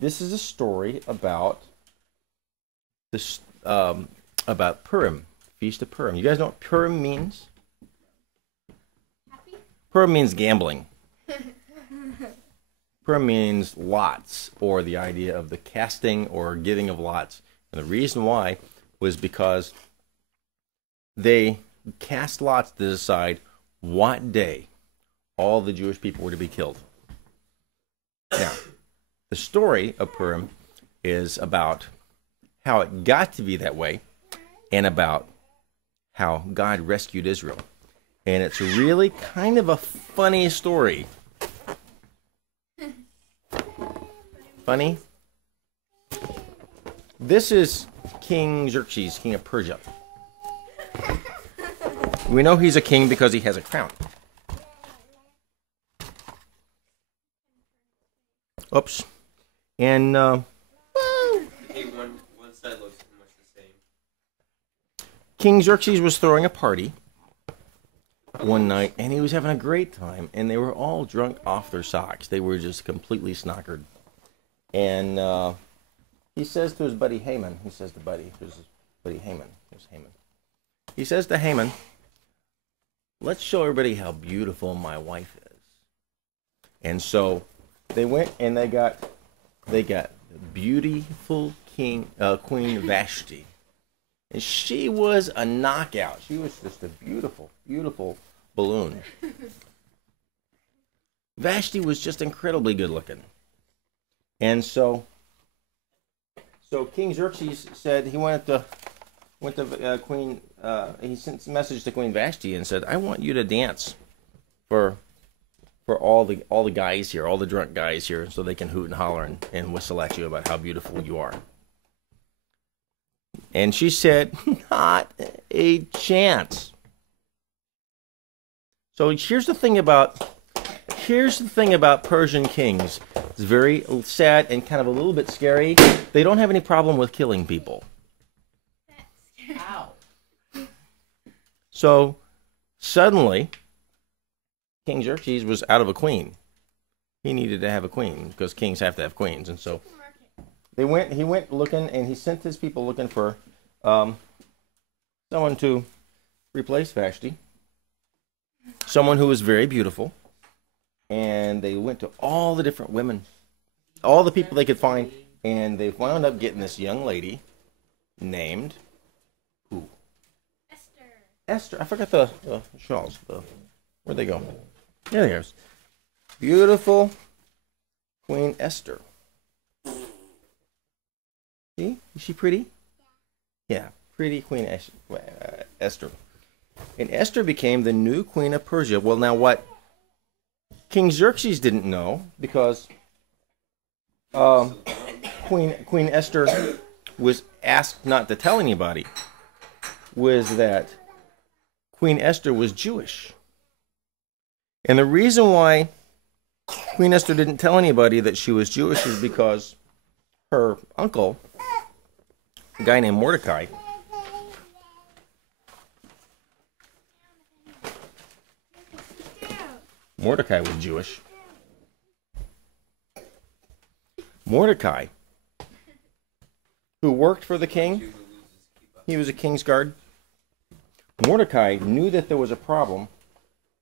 This is a story about this about Purim, Feast of Purim. You guys know what Purim means? Happy? Purim means gambling. Purim means lots, or the idea of the casting or giving of lots. And the reason why was because they cast lots to decide what day all the Jewish people were to be killed. Now, the story of Purim is about how it got to be that way and about how God rescued Israel. And it's really kind of a funny story. Funny? This is King Xerxes, king of Persia. We know he's a king because he has a crown. Oops. And Hey, one side looks pretty much the same. King Xerxes was throwing a party one night, and he was having a great time, and they were all drunk off their socks. They were just completely snockered. And he says to his buddy Haman, he says to his buddy Haman, he says to Haman, let's show everybody how beautiful my wife is. And so they went and they got beautiful Queen Vashti. And she was a knockout. She was just a beautiful, beautiful balloon. Vashti was just incredibly good looking. And so King Xerxes said he went to Queen. He sent a message to Queen Vashti and said, "I want you to dance for all the guys here, all the drunk guys here, so they can hoot and holler and whistle at you about how beautiful you are." And she said, "Not a chance." So here's the thing about Persian kings. It's very sad and kind of a little bit scary. They don't have any problem with killing people. Ow. So suddenly, King Xerxes was out of a queen. He needed to have a queen because kings have to have queens. And so he went looking, and he sent his people looking for someone to replace Vashti, someone who was very beautiful. And they went to all the different women, all the people they could find, and they wound up getting this young lady named who? Esther. I forgot the shawls. Where'd they go? There they are. Beautiful Queen Esther. See? Is she pretty? Yeah, pretty Queen Esther. And Esther became the new queen of Persia. Well, now what King Xerxes didn't know, because Queen Esther was asked not to tell anybody, was that Queen Esther was Jewish. And the reason why Queen Esther didn't tell anybody that she was Jewish is because her uncle, a guy named Mordecai, Mordecai was Jewish. Mordecai, who worked for the king, he was a king's guard. Mordecai knew that there was a problem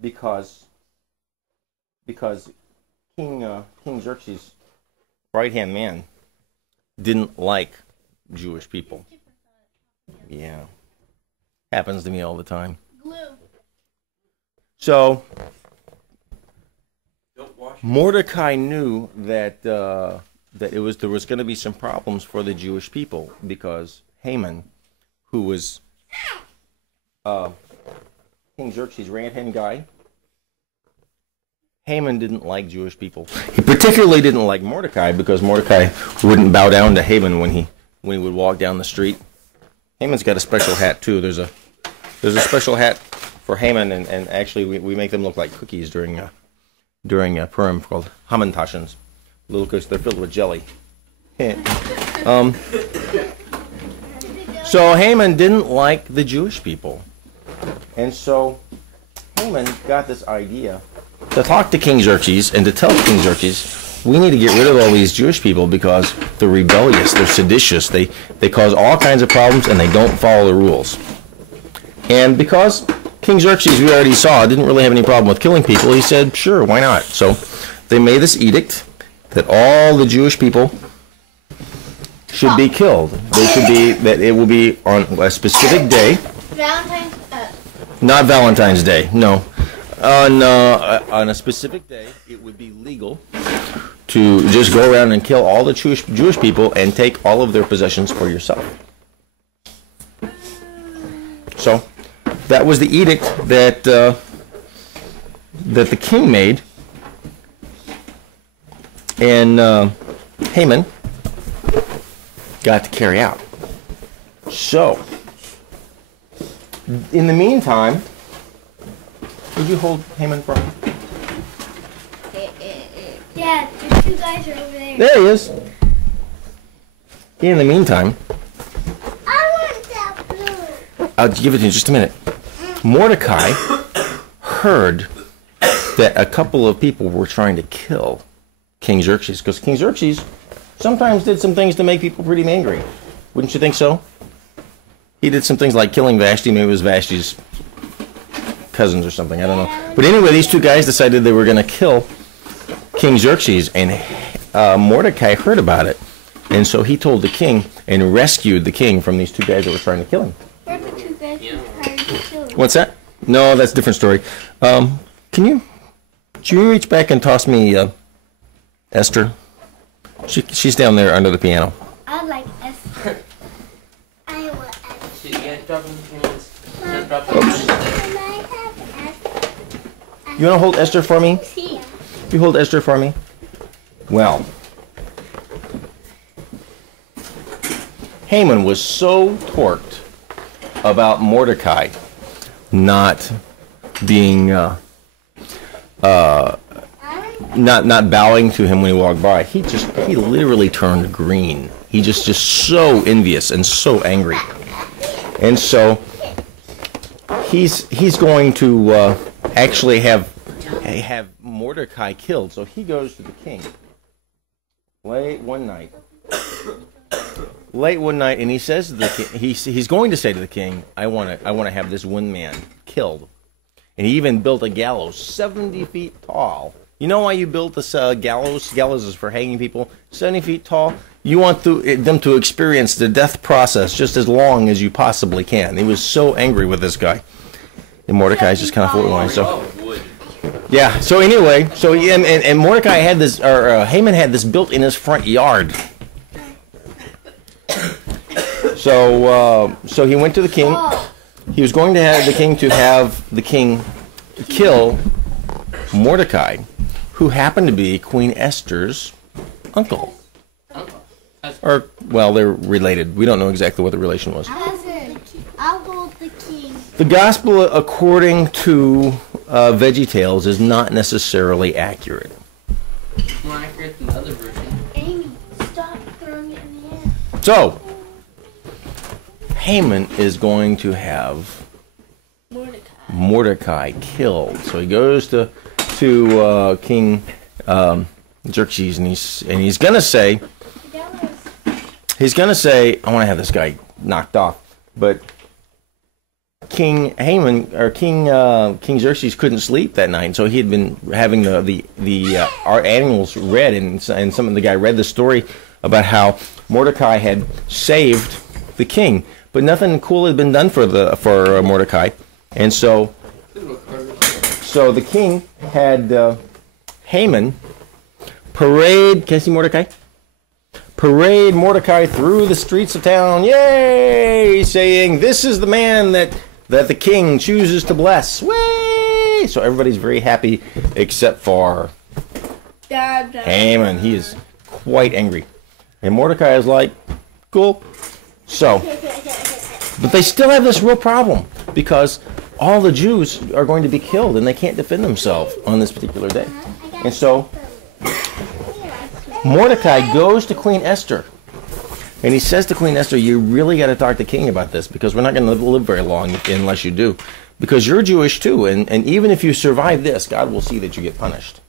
because King Xerxes' right-hand man didn't like Jewish people. Yeah, happens to me all the time. Glue. So Mordecai knew that there was going to be some problems for the Jewish people because Haman, who was King Xerxes' right-hand guy, Haman didn't like Jewish people. He particularly didn't like Mordecai because Mordecai wouldn't bow down to Haman when he would walk down the street. Haman's got a special hat too. There's a special hat for Haman, and actually we make them look like cookies during Purim called Hamantaschens. Little cookies, they're filled with jelly. So Haman didn't like the Jewish people, and so Haman got this idea to talk to King Xerxes and to tell King Xerxes we need to get rid of all these Jewish people because they're rebellious, they're seditious, they cause all kinds of problems, and they don't follow the rules. And because King Xerxes, we already saw, didn't really have any problem with killing people, he said, sure, why not? So they made this edict that all the Jewish people should be killed. They should be, that it will be on a specific day. Valentine's. Not Valentine's Day, no. On a specific day, it would be legal to just go around and kill all the Jewish people and take all of their possessions for yourself. So that was the edict that that the king made, and Haman got to carry out. So in the meantime, would you hold Haman for me? Yeah, the two guys are over there. There he is. In the meantime, I want that blue. I'll give it to you in just a minute. Mordecai heard that a couple of people were trying to kill King Xerxes, because King Xerxes sometimes did some things to make people pretty angry. Wouldn't you think so? He did some things like killing Vashti. Maybe it was Vashti's cousins or something. I don't know. But anyway, these two guys decided they were going to kill King Xerxes, and Mordecai heard about it. And so he told the king and rescued the king from these two guys that were trying to kill him. Where are the two guys who were trying to kill him? What's that? No, that's a different story. Can you reach back and toss me Esther? She's down there under the piano. I like Esther. I want Esther. Can I have Esther? You want to hold Esther for me? Yeah. You hold Esther for me? Well, Haman was so torqued about Mordecai not being not bowing to him when he walked by. He literally turned green. He just so envious and so angry. And so he's going to actually have Mordecai killed. So he goes to the king late one night, and he says to the king, he's going to say to the king, I want to have this one man killed. And he even built a gallows 70 feet tall. You know why you built this gallows? Gallows is for hanging people 70 feet tall. You want them to experience the death process just as long as you possibly can. He was so angry with this guy. And Mordecai's just kind of floating on. So, yeah. So anyway, and Mordecai had this, or Haman had this built in his front yard. So he went to the king. He was going to have the king kill Mordecai, who happened to be Queen Esther's uncle. Or, well, they're related. We don't know exactly what the relation was. I'll hold the king. The gospel, according to VeggieTales, is not necessarily accurate. More accurate than the other version. Amy, stop throwing it in the air. So, Haman is going to have Mordecai killed. So he goes to King Xerxes, and he's gonna say, I want to have this guy knocked off. But King Xerxes couldn't sleep that night, so he had been having our animals read, and some of the guy read the story about how Mordecai had saved the king, but nothing cool had been done for Mordecai, and so the king had Haman parade. Can I see Mordecai? Parade Mordecai through the streets of town, yay! Saying, "This is the man that the king chooses to bless." Way! So everybody's very happy except for Haman. He is quite angry, and Mordecai is like, "Cool." So, but they still have this real problem because all the Jews are going to be killed, and they can't defend themselves on this particular day, and so Mordecai goes to Queen Esther, and he says to Queen Esther, "You really got to talk to the king about this, because we're not going to live very long unless you do, because you're Jewish too, and even if you survive this, God will see that you get punished."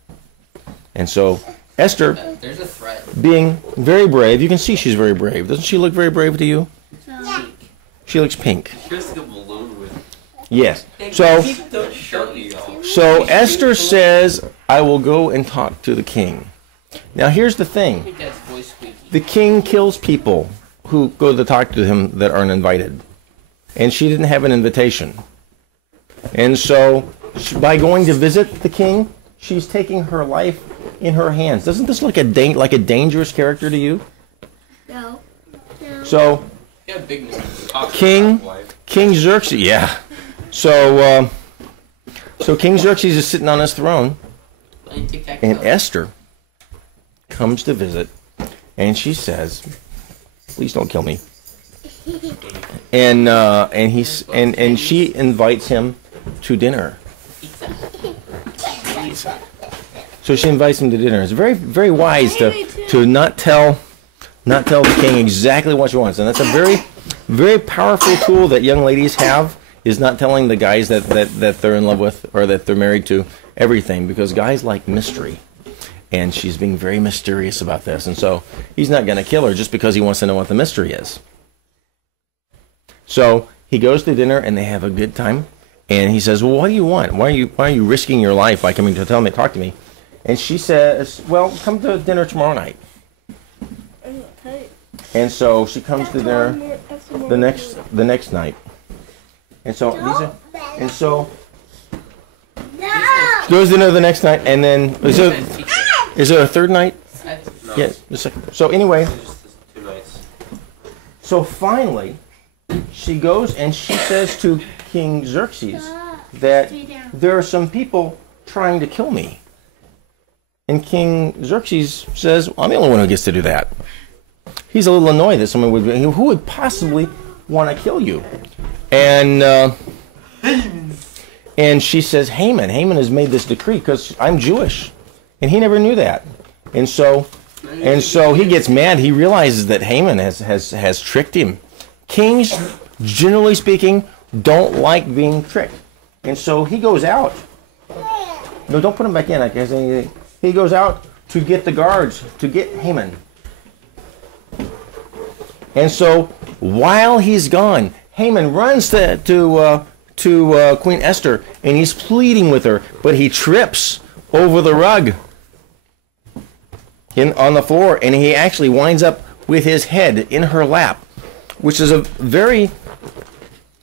And so Esther, There's a threat. being very brave, you can see she's very brave. Doesn't she look very brave to you? So, She looks pink. Here's the balloon with Yes. So Esther says, I will go and talk to the king. Now here's the thing. Make Dad's voice squeaky. The king kills people who go to talk to him that aren't invited. And she didn't have an invitation. And so by going to visit the king, she's taking her life in her hands. Doesn't this look like a dangerous character to you? no. So You got a big nose. King Xerxes, yeah. So King Xerxes is sitting on his throne, Playing tic-tac-toe. and Esther comes to visit, and she says, "Please don't kill me." And she invites him to dinner. So she invites him to dinner. It's very, very wise to not tell the king exactly what she wants, and that's a very, very powerful tool that young ladies have. Is not telling the guys that they're in love with or that they're married to everything, because guys like mystery. And she's being very mysterious about this. And so he's not going to kill her just because he wants to know what the mystery is. So he goes to dinner and they have a good time. And he says, well, what do you want? Why are you risking your life by coming to talk to me? And she says, well, come to dinner tomorrow night. And so she comes to dinner the next night. And so she goes to dinner the next night, and then is there a third night? No, Yes. So anyway, it's just 2 nights. so finally, she goes and she says to King Xerxes that there are some people trying to kill me. And King Xerxes says, well, I'm the only one who gets to do that. He's a little annoyed that someone would. Who would possibly want to kill you? And she says, Haman. Haman has made this decree because I'm Jewish, and he never knew that. And so he gets mad. He realizes that Haman has tricked him. Kings, generally speaking, don't like being tricked, and so he goes out. No, don't put him back in. I can't say anything. He goes out to get the guards to get Haman. And so while he's gone, Haman runs to Queen Esther, and he's pleading with her, but he trips over the rug on the floor, and he actually winds up with his head in her lap, which is a very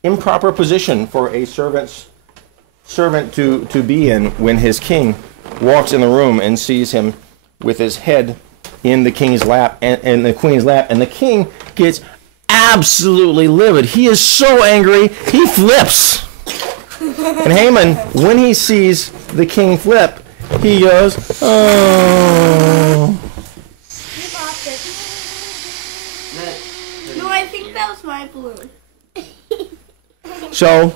improper position for a servant to be in when his king walks in the room and sees him with his head in the king's lap and the queen's lap, and the king gets absolutely livid. He is so angry, he flips. And Haman, when he sees the king flip, he goes, oh. No, I think that was my balloon. So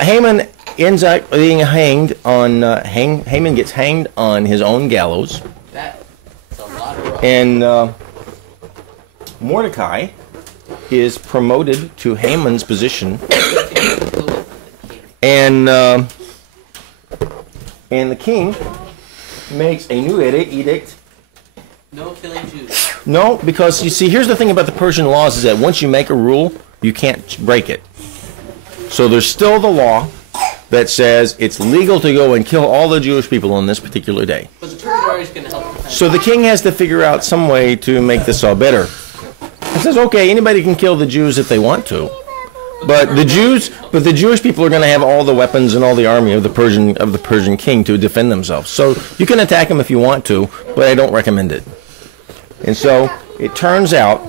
Haman ends up being hanged on. Haman gets hanged on his own gallows, That's a lot of rock. and Mordecai is promoted to Haman's position, and the king makes a new edict. No killing Jews. No, because you see, here's the thing about the Persian laws is that once you make a rule, you can't break it. So there's still the law that says it's legal to go and kill all the Jewish people on this particular day. But the Purgatory is going to help defend. So the king has to figure out some way to make this all better. He says, okay, anybody can kill the Jews if they want to, but the Jewish people are going to have all the weapons and all the army of the Persian king to defend themselves. So you can attack them if you want to, but I don't recommend it. And so it turns out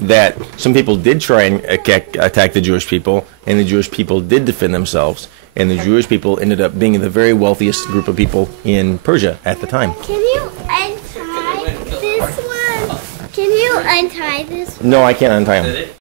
that some people did try and attack the Jewish people, and the Jewish people did defend themselves, and the Jewish people ended up being the very wealthiest group of people in Persia at the time. Can you untie this one? Can you untie this one? No, I can't untie them.